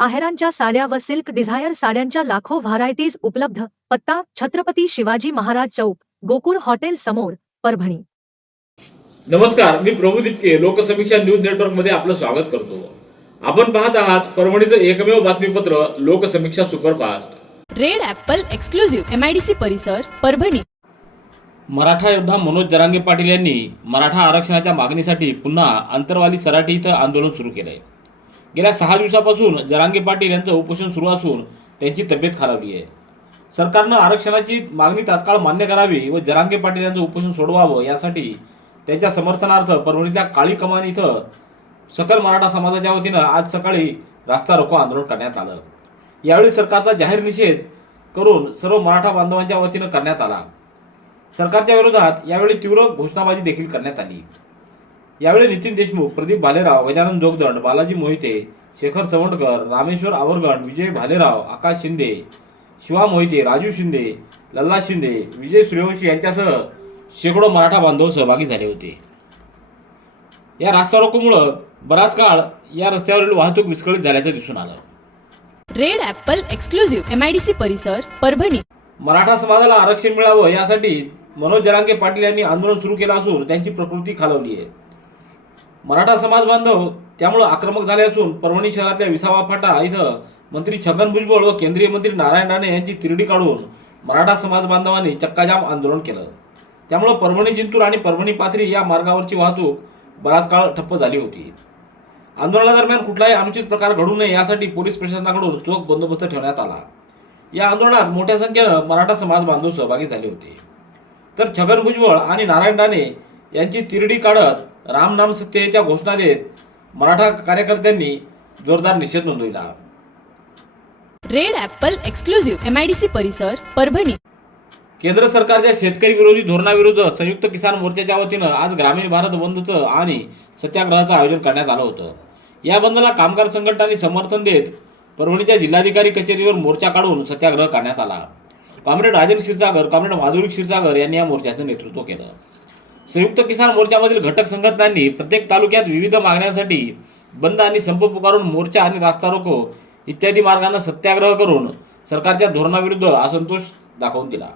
आहेरांच्या साड्या व silk Dzire साड्यांच्या लाखो व्हरायटीज उपलब्ध. पत्ता छत्रपती शिवाजी महाराज चौक गोकुळ हॉटेल समोर परभणी. नमस्कार मी प्रभू दिपके लोकसमीक्षा न्यूज नेटवर्कमध्ये आपलं स्वागत करतो. आपण पाहत आहात परभणीचं एकमेव बातमीपत्र Loksamiksha superfast. Red apple exclusive MIDC परिसर परभणी. मराठा योद्धा मनोज जरांगे पाटील यांनी मराठा आरक्षणाच्या मागणीसाठी पुन्हा आंतरवाली सराटी इथं आंदोलन सुरू केलंय. गेल्या सहा दिवसापासून जरांगे पाटील यांचं उपोषण सुरू असून त्यांची तब्येत खालावली आहे. सरकारनं आरक्षणाची मागणी तात्काळ मान्य करावी व जरांगे पाटील यांचं उपोषण सोडवावं यासाठी त्यांच्या समर्थनार्थ परभणीतल्या काळी कमान इथं सकल मराठा समाजाच्या वतीनं आज सकाळी रास्ता रोको आंदोलन करण्यात आलं. यावेळी सरकारचा जाहीर निषेध करून सर्व मराठा बांधवांच्या वतीनं करण्यात आला. सरकारच्या विरोधात यावेळी तीव्र घोषणाबाजी देखील करण्यात आली. यावेळी नितीन देशमुख प्रदीप भालेराव गजानन जोगदंड बालाजी मोहिते शेखर चवंडकर रामेश्वर आवरगण विजय भालेराव आकाश शिंदे शिवा मोहिते राजू शिंदे लल्ला शिंदे विजय सूर्यवंशी यांच्यासह शेकडो मराठा बांधव सहभागी झाले होते. या रास्ता रोकोमुळं बराच काळ या रस्त्यावरील वाहतूक विस्कळीत झाल्याचं दिसून आलं. रेड ॲपल एक्सक्लुझिव्ह एमआयडीसी परिसर परभणी. मराठा समाजाला आरक्षण मिळावं यासाठी मनोज जरांगे पाटील यांनी आंदोलन सुरू केलं असून त्यांची प्रकृती खालवली आहे. मराठा समाज बांधव त्यामुळे आक्रमक झाले असून परभणी शहरातल्या विसावा फाटा इथं मंत्री छगन भुजबळ व केंद्रीय मंत्री नारायण राणे यांची तिरडी काढून मराठा समाज बांधवांनी चक्काजाम आंदोलन केलं. त्यामुळे परभणी जिंतूर आणि परभणी पाथरी या मार्गावरची वाहतूक बराच काळ ठप्प झाली होती. आंदोलनादरम्यान कुठलाही अनुचित प्रकार घडू नये यासाठी पोलीस प्रशासनाकडून चोख बंदोबस्त ठेवण्यात आला. या आंदोलनात मोठ्या संख्येनं मराठा समाज बांधव सहभागी झाले होते. तर छगन भुजबळ आणि नारायण राणे यांची तिरडी काढत राम नाम सत्येच्या घोषणा देत मराठा कार्यकर्त्यांनी जोरदार निषेध नोंदविला. रेड ॲपल एक्सक्लुझिव्ह एमआयडीसी परिसर परभणी. केंद्र सरकारच्या शेतकरी विरोधी धोरणाविरुद्ध संयुक्त किसान मोर्चाच्या वतीनं आज ग्रामीण भारत बंदचं आणि सत्याग्रहाचं आयोजन करण्यात आलं होतं. या बंदला कामगार संघटनांनी समर्थन देत परभणीच्या जिल्हाधिकारी कचेरीवर मोर्चा काढून सत्याग्रह करण्यात आला. कॉम्रेड राजन क्षीरसागर कॉम्रेड माधुरी क्षीरसागर यांनी या मोर्चाचं नेतृत्व केलं. संयुक्त किसान मोर्चामधील घटक संघटनांनी प्रत्येक तालुक्यात विविध मागण्यांसाठी बंद आणि संप पुकारून मोर्चा आणि रास्ता रोको इत्यादी मार्गांना सत्याग्रह करून सरकारच्या धोरणाविरुद्ध असंतोष दाखवून दिला.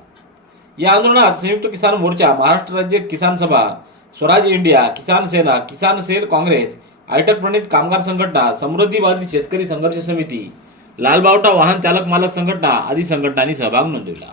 या आंदोलनात संयुक्त किसान मोर्चा महाराष्ट्र राज्य किसान सभा स्वराज इंडिया किसान सेना किसान सेल काँग्रेस आयटक प्रणित कामगार संघटना समृद्धीवादी शेतकरी संघर्ष समिती लालबावटा वाहन चालक मालक संघटना आदी संघटनांनी सहभाग नोंदविला.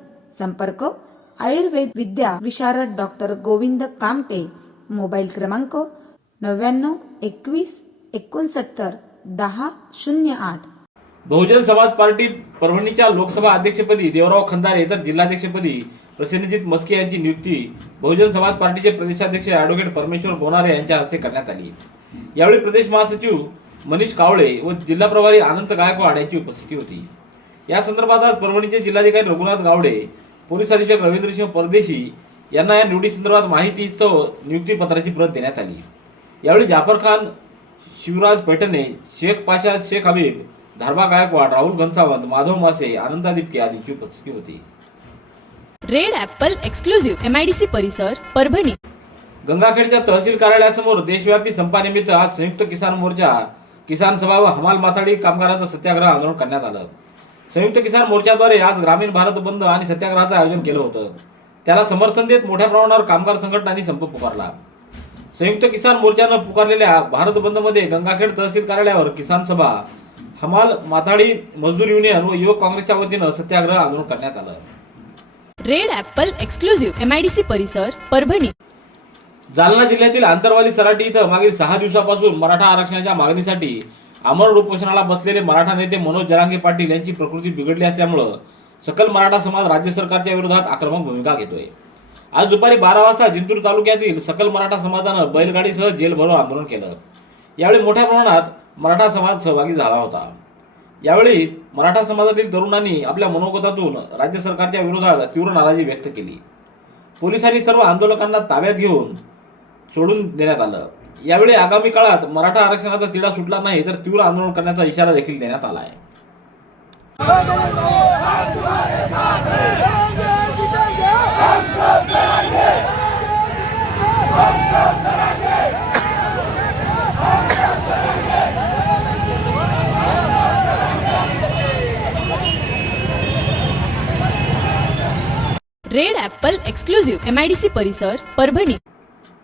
संपर्क आयुर्वेद विद्या विशारद डॉक्टर गोविंद कामटे मोबाईल क्रमांक नव्याण्णव एकवीस एकोणसत्तर दहा शून्य आठ. बहुजन समाज पार्टी परभणीच्या लोकसभा अध्यक्षपदी देवराव खंदारे तर जिल्हाध्यक्षपदी प्रसन्नजित मस्के यांची नियुक्ती बहुजन समाज पार्टीचे प्रदेशाध्यक्ष अॅडव्होकेट परमेश्वर बोनारे यांच्या हस्ते करण्यात आली. यावेळी प्रदेश महासचिव मनीष कावळे व जिल्हा प्रभारी अनंत गायकवाड यांची उपस्थिती होती. या संदर्भात आज परभणीचे जिल्हाधिकारी रघुनाथ गावडे पोलीस अधीक्षक रवींद्रसिंह परदेशी यांना या निवडीसंदर्भात माहितीसह नियुक्तीपत्राची प्रत देण्यात आली. यावेळी जाफर खान शिवराज पैठणे शेख पाशा शेख हबीब धारबा गायकवाड राहुल घनसावंत माधव मासे आनंदा दिपके आदींची उपस्थिती होती. रेड ॲपल एक्सक्लुझिव्ह एमआयडीसी परिसर परभणी. गंगाखेडच्या तहसील कार्यालयासमोर देशव्यापी संपानिमित्त आज संयुक्त किसान मोर्चा किसान सभा व हमाल माथाडी कामगारांचं सत्याग्रह आंदोलन करण्यात आलं. संयुक्त किसान मोर्चाद्वारे आज ग्रामीण भारत बंद आणि सत्याग्रहाचं आयोजन केलं होतं. त्याला समर्थन देत मोठ्या प्रमाणावर कामगार संघटनांनी संप पुकारला. संयुक्त किसान मोर्चानं पुकारलेल्या भारत बंदमध्ये गंगाखेड तहसील कार्यालयावर किसान सभा हमाल माथाडी मजदूर युनियन व युवक काँग्रेसच्या वतीनं सत्याग्रह आंदोलन करण्यात आलं. Red apple exclusive M I D C परिसर परभणी. जालना जिल्ह्यातील आंतरवाली सराटी इथं मागील सहा दिवसापासून मराठा आरक्षणाच्या मागणीसाठी आमरण उपोषणाला बसलेले मराठा नेते मनोज जरांगे पाटील यांची प्रकृती बिघडली असल्यामुळं सकल मराठा समाज राज्य सरकारच्या विरोधात आक्रमक भूमिका घेतोय. आज दुपारी बारा वाजता जिंतूर तालुक्यातील सकल मराठा समाजानं बैलगाडीसह जेल भरो आंदोलन केलं. यावेळी मोठ्या प्रमाणात मराठा समाज सहभागी झाला होता. यावेळी मराठा समाजातील तरुणांनी आपल्या मनोगतातून राज्य सरकारच्या विरोधात तीव्र नाराजी व्यक्त केली. पोलिसांनी सर्व आंदोलकांना ताब्यात घेऊन सोडून देण्यात आलं. यावेळी आगामी काळात मराठा आरक्षणाचा तिढा सुटला नाही तर तीव्र आंदोलन करण्याचा इशारा देखील देण्यात आला आहे. Red apple exclusive M I D C परिसर परभणी.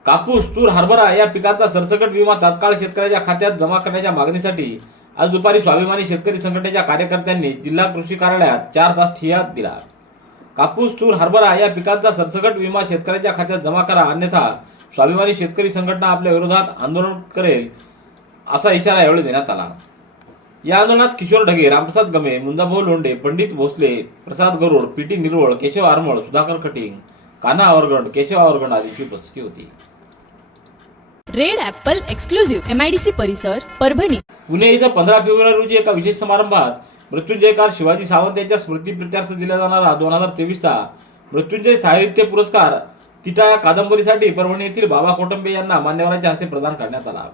कापूस तूर हरभरा या पिकांचा सरसकट विमा तात्काळ शेतकऱ्याच्या खात्यात जमा करण्याच्या मागणीसाठी आज दुपारी स्वाभिमानी शेतकरी संघटनेच्या कार्यकर्त्यांनी जिल्हा कृषी कार्यालयात चार तास ठिया दिला. कापूस तूर हरभरा या पिकांचा सरसकट विमा शेतकऱ्याच्या खात्यात जमा करा अन्यथा स्वाभिमानी शेतकरी संघटना आपल्या विरोधात आंदोलन करेल असा इशारा यावेळी देण्यात आला. या आंदोलनात किशोर ढगे रामप्रसाद गमे मुंजाभाऊ लोंढे पंडित भोसले प्रसाद गरुड पीटी निरवळ केशव आरमळ सुधाकर खटिंग कान्हा आवरगड केशव आवरगड आदींची उपस्थिती होती. रेड ऍपल एक्सक्लुझिव्ह एमआयडीसी परिसर परभणी. पुणे इथं पंधरा फेब्रुवारी रोजी एका विशेष समारंभात मृत्युंजयकार शिवाजी सावंत यांच्या स्मृती स्मृतीप्रित्यर्थ दिला जाणारा दोन हजार तेवीसचा मृत्युंजय साहित्य पुरस्कार तिटा या कादंबरीसाठी परभणी येथील बाबा कोटंबे यांना मान्यवरांच्या हस्ते प्रदान करण्यात आला.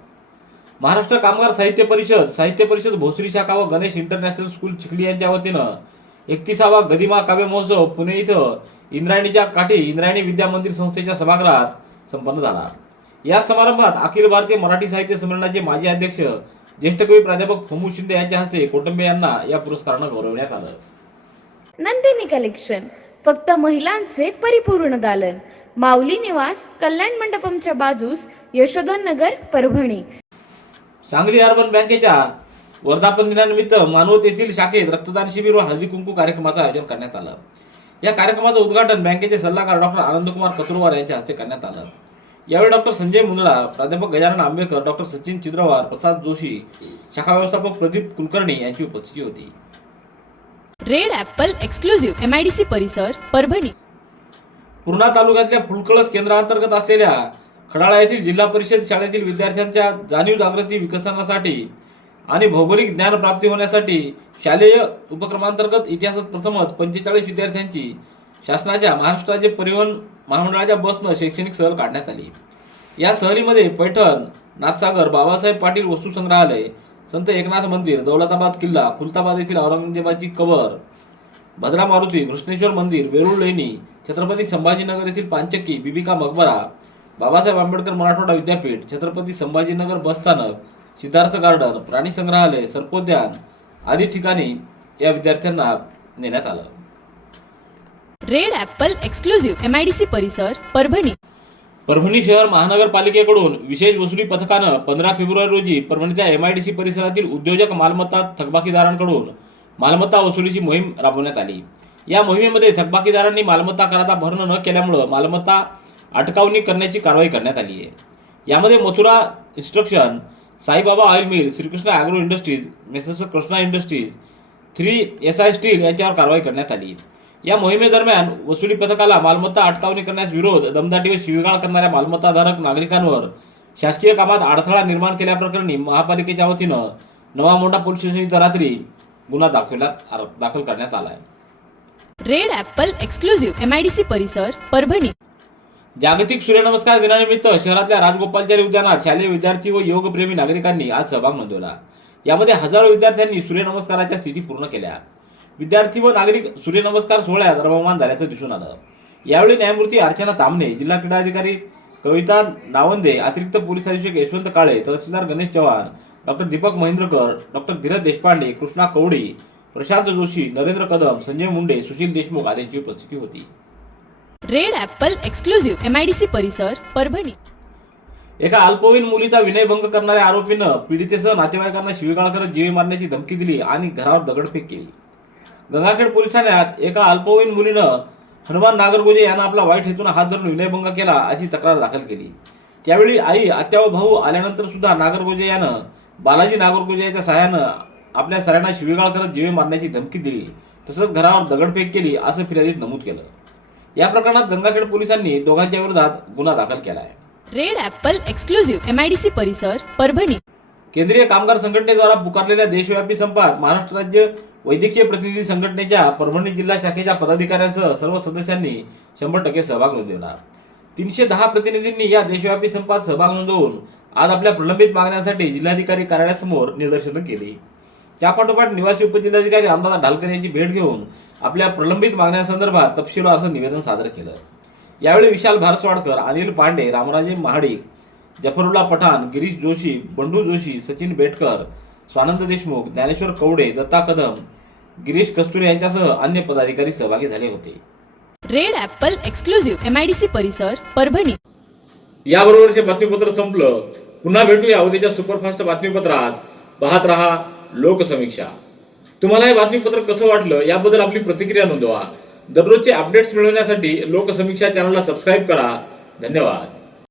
महाराष्ट्र कामगार साहित्य परिषद साहित्य परिषद भोसरी शाखा व गणेश इंटरनॅशनल स्कूल चिखली यांच्या वतीनं एकतीसावा गदिमा काव्य महोत्सव पुणे इथं इंद्रायणीच्या काठी इंद्रायणी विद्या मंदिर संस्थेच्या सभागृहात संपन्न झाला. या समारंभात अखिल भारतीय मराठी साहित्य संमेलनाचे माजी अध्यक्ष ज्येष्ठ कवी प्राध्यापक फमू शिंदे यांच्या हस्ते कोटंबे यांना या पुरस्कारानं गौरवण्यात आलं. नंदिनी कलेक्शन फक्त महिलांचे परिपूर्ण दालन. माऊली निवास कल्याण मंडपमच्या बाजूस यशोधन नगर परभणी. सांगली अर्बन बँकेच्या वर्धापन दिनानिमित्त मानवत येथील शाखेत रक्तदान शिबिर व हळदी कुंकू कार्यक्रमाचं आयोजन करण्यात आलं. या कार्यक्रमाचं उद्घाटन बँकेचे सल्लागार डॉक्टर आनंदकुमार कत्रुवार यांच्या हस्ते करण्यात आलं. यावेळी डॉक्टर संजय मुंदडा प्राध्यापक गजानन आंबेकर डॉक्टर सचिन चिद्रवार प्रसाद जोशी शाखा व्यवस्थापक प्रदीप कुलकर्णी यांची उपस्थिती होती. Red apple exclusive M I D C परिसर परभणी. पूर्णा तालुक्यातल्या फुलकळस केंद्रांतर्गत असलेल्या खडाळा येथील जिल्हा परिषद शाळेतील विद्यार्थ्यांच्या जाणीव जागृती विकसनासाठी आणि भौगोलिक ज्ञान प्राप्ती होण्यासाठी शालेय उपक्रमांतर्गत इतिहासात प्रथमच पंचेचाळीस विद्यार्थ्यांची शासनाच्या महाराष्ट्र राज्य परिवहन महामंडळाच्या बसनं शैक्षणिक सहल काढण्यात आली. या सहलीमध्ये पैठण नाथसागर बाबासाहेब पाटील वस्तू संग्रहालय संत एकनाथ मंदिर दौलताबाद किल्ला खुलताबाद येथील औरंगजेबाची कबर भद्रा मारुती घृष्णेश्वर मंदिर वेरूळ लेणी छत्रपती संभाजीनगर येथील पांचक्की बिबिका मकबरा बाबासाहेब आंबेडकर मराठवाडा विद्यापीठ छत्रपती संभाजीनगर बसस्थानक सिद्धार्थ गार्डन प्राणी संग्रहालय सर्पोद्यान आदी ठिकाणी या विद्यार्थ्यांना नेण्यात आलं. Red apple exclusive M I D C परिसर परभणी. परभणी शहर महानगरपालिकेकडून विशेष वसुली पथकानं पंधरा फेब्रुवारी रोजी परभणीच्या एमआयडीसी परिसरातील उद्योजक मालमत्ता थकबाकीदारांकडून मालमत्ता वसुलीची मोहीम राबवण्यात आली. या मोहिमेमध्ये थकबाकीदारांनी मालमत्ता कराचा भरणं न केल्यामुळं मालमत्ता अटकावणी करण्याची कारवाई करण्यात आली आहे. यामध्ये Mathura instruction Saibaba oil mill Shrikrishna agro industries messrs Krishna industries three S I steel यांच्यावर कारवाई करण्यात आली. या मोहिमेदरम्यान वसुली पथकाला मालमत्ता अटकावणी करण्यास विरोध दमदाटी व शिवीगाळ करणाऱ्या मालमत्ताधारक नागरिकांवर शासकीय कामात अडथळा निर्माण केल्याप्रकरणी महापालिकेच्या वतीनं नवा मोंढा पोलीस स्टेशन इथं रात्री गुन्हा दाखवण्यात दाखल करण्यात आला आहे red apple exclusive M I D C परिसर परभणी. जागतिक सूर्यनमस्कार दिनानिमित्त शहरातल्या राजगोपालचारी उद्यानात शालेय विद्यार्थी व योगप्रेमी नागरिकांनी आज सहभाग नोंदवला. यामध्ये हजारो विद्यार्थ्यांनी सूर्यनमस्काराच्या स्थिती पूर्ण केल्या. विद्यार्थी व नागरिक सूर्यनमस्कार सोहळ्यात रममान झाल्याचं दिसून आलं. यावेळी न्यायमूर्ती अर्चना तामणे जिल्हा क्रीडा अधिकारी कविता नावंदे अतिरिक्त पोलीस अधीक्षक यशवंत काळे तहसीलदार गणेश चव्हाण डॉक्टर दीपक महेंद्रकर डॉक्टर धीरज देशपांडे कृष्णा कवडी प्रशांत जोशी नरेंद्र कदम संजय मुंडे सुशील देशमुख आदींची उपस्थिती होती. Red apple exclusive M I D C परिसर परभणी. एका अल्पवयीन मुलीचा विनयभंग करणाऱ्या आरोपीनं पीडितेसह नातेवाईकांना शिवीगाळ करत जीवे मारण्याची धमकी दिली आणि घरावर दगडफेक केली. गंगाखेड पोलीस ठाण्यात एका अल्पवयीन मुलीनं हनुमान नागरगोजे यांना आपला वाईट हेतून हात धरून विनयभंग केला अशी तक्रार दाखल केली. त्यावेळी आई आत्या व भाऊ आल्यानंतर सुद्धा नागरगोजे यानं बालाजी नागरगोजे याच्या सहाय्यानं आपल्या सऱ्यांना शिवीगाळ करत जीवे मारण्याची धमकी दिली. तसंच घरावर दगडफेक केली असं फिर्यादीत नमूद केलं. या प्रकरणात गंगाखेड पोलिसांनी दोघांच्या विरोधात गुन्हा दाखल केला आहे रेड एक्सक्लुझिव्ह एमआयडीसी परिसर परभणी. केंद्रीय कामगार संघटनेद्वारा पुकारलेल्या देशव्यापी संपात महाराष्ट्र राज्य वैद्यकीय प्रतिनिधी संघटनेच्या परभणी जिल्हा शाखेच्या पदाधिकाऱ्यांसह सर्व सदस्यांनी शंभर टक्के सहभाग नोंदवला. तीनशे दहा प्रतिनिधींनी या देशव्यापी संपात सहभाग नोंदवून आज आपल्या प्रलंबित मागण्यांसाठी जिल्हाधिकारी कार्यालयासमोर निदर्शनं केली. त्यापाठोपाठ निवासी उपजिल्हाधिकारी रामदास ढालकर यांची भेट घेऊन आपल्या प्रलंबित मागण्यांसंदर्भात तपशीलवार असं निवेदन सादर केलं. यावेळी विशाल भारसवाडकर अनिल पांडे रामराजे महाडिक जफरुल्ला पठाण गिरीश जोशी बंडू जोशी सचिन बेटकर स्वानंद देशमुख ज्ञानेश्वर कवडे दत्ता कदम गिरीश कस्तुरे यांच्यासह अन्य पदाधिकारी सहभागी झाले होते. Red apple exclusive M I D C परिसर परभणी. याबरोबरचे बातमीपत्र संपलं. पुन्हा भेटूया उद्याच्या सुपरफास्ट बातमीपत्रात. पाहत रहा लोकसमीक्षा. तुम्हाला हे बातमीपत्र कसं वाटलं याबद्दल आपली प्रतिक्रिया नोंदवा. दररोजचे अपडेट्स मिळवण्यासाठी लोकसमीक्षा चॅनलला सबस्क्राईब करा. धन्यवाद.